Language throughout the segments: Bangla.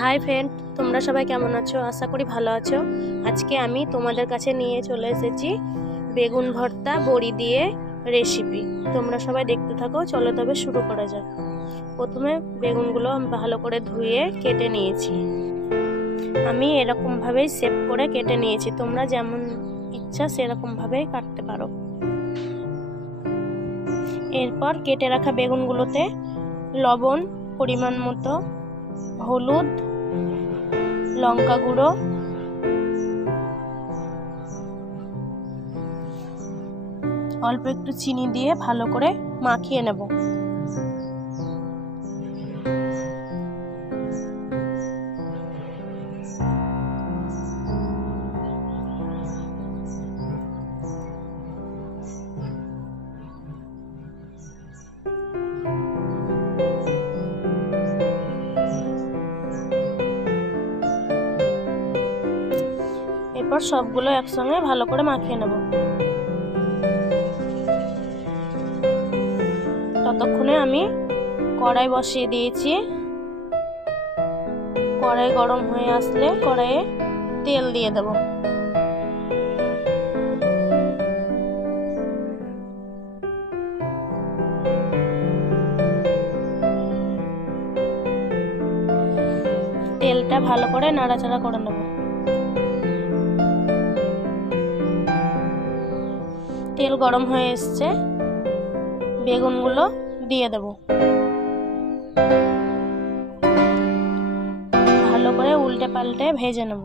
হাই ফ্রেন্ড, তোমরা সবাই কেমন আছো? আশা করি ভালো আছো। আজকে আমি তোমাদের কাছে নিয়ে চলে এসেছি বেগুন ভর্তা বড়ি দিয়ে রেসিপি। তোমরা সবাই দেখতে থাকো। চলো তবে শুরু করা যাক। প্রথমে বেগুনগুলো ভালো করে ধুয়ে কেটে নিয়েছি। আমি এরকমভাবেই শেপ করে কেটে নিয়েছি। তোমরা যেমন ইচ্ছা সেরকমভাবেই কাটতে পারো। এরপর কেটে রাখা বেগুনগুলোতে লবণ পরিমাণ মতো, হলুদ, লঙ্কা গুঁড়ো, অল্প একটু চিনি দিয়ে ভালো করে মাখিয়ে নেব। এরপর সবগুলো একসঙ্গে ভালো করে মাখিয়ে নেব। ততক্ষণে আমি কড়াই বসিয়ে দিয়েছি। কড়াই গরম হয়ে আসলে কড়াইয়ে তেল দিয়ে দেব। তেলটা ভালো করে নাড়াচাড়া করে নেব। তেল গরম হয়ে এসছে, বেগুনগুলো দিয়ে দেব। ভালো করে উল্টে পাল্টে ভেজে নেব।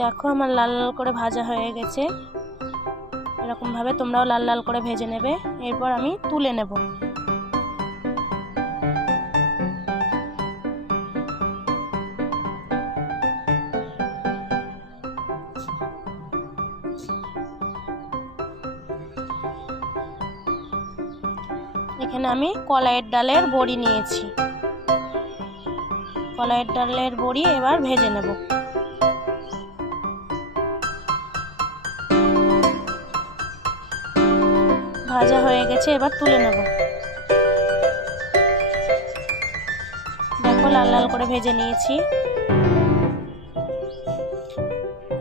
দেখো আমার লাল লাল করে ভাজা হয়ে গেছে। এরকমভাবে তোমরাও লাল লাল করে ভেজে নেবে। এরপর আমি তুলে নেব। এখানে আমি কলাইয়ের ডালের বড়ি নিয়েছি। কলাইয়ের ডালের বড়ি এবার ভেজে নেব। ভাজা হয়ে গেছে, এবার তুলে নেব। দেখো লাল লাল করে ভেজে নিয়েছি।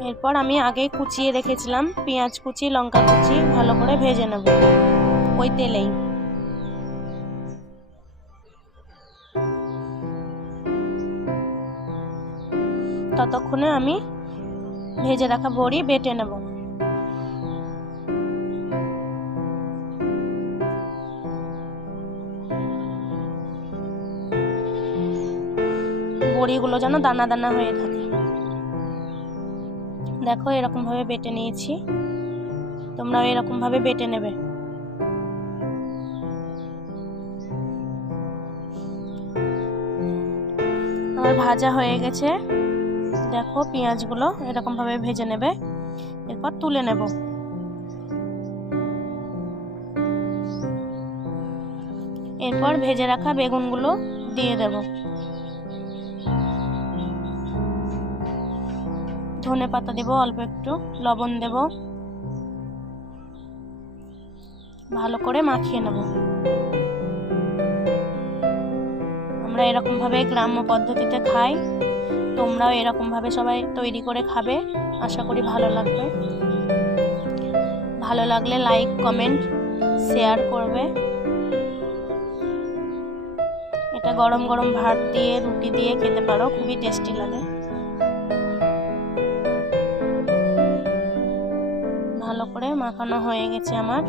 এরপর আমি আগে কুচিয়ে রেখেছিলাম পেঁয়াজ কুচি, লঙ্কা কুচি ভালো করে ভেজে নেব ওই তেলেই। ততক্ষণে আমি ভেজে রাখা বড়ি বেটে নেব। বড়িগুলো যেন দানা দানা হয়ে থাকে। দেখো এরকম ভাবে বেটে নিয়েছি। তোমরাও এরকম ভাবে বেটে নেবে। আমার ভাজা হয়ে গেছে। দেখো পেঁয়াজগুলো এরকম ভাবে ভেজে নেবে। এরপর তুলে নেব। এরপর ভেজে রাখা বেগুনগুলো দিয়ে দেব। ধনে পাতা দেব, অল্প একটু লবণ দেব। ভালো করে মাখিয়ে নেব। আমরা এরকম ভাবে গ্রাম্য পদ্ধতিতে খাই। তোমরাও এরকম ভাবে সবাই তৈরি করে খাবে। আশা করি ভালো লাগবে। ভালো লাগলে লাইক, কমেন্ট, শেয়ার করবে। এটা গরম গরম ভাত দিয়ে, রুটি দিয়ে খেতে পারো, খুবই টেস্টি লাগে। ভালো করে মাখানো হয়ে গেছে আমার।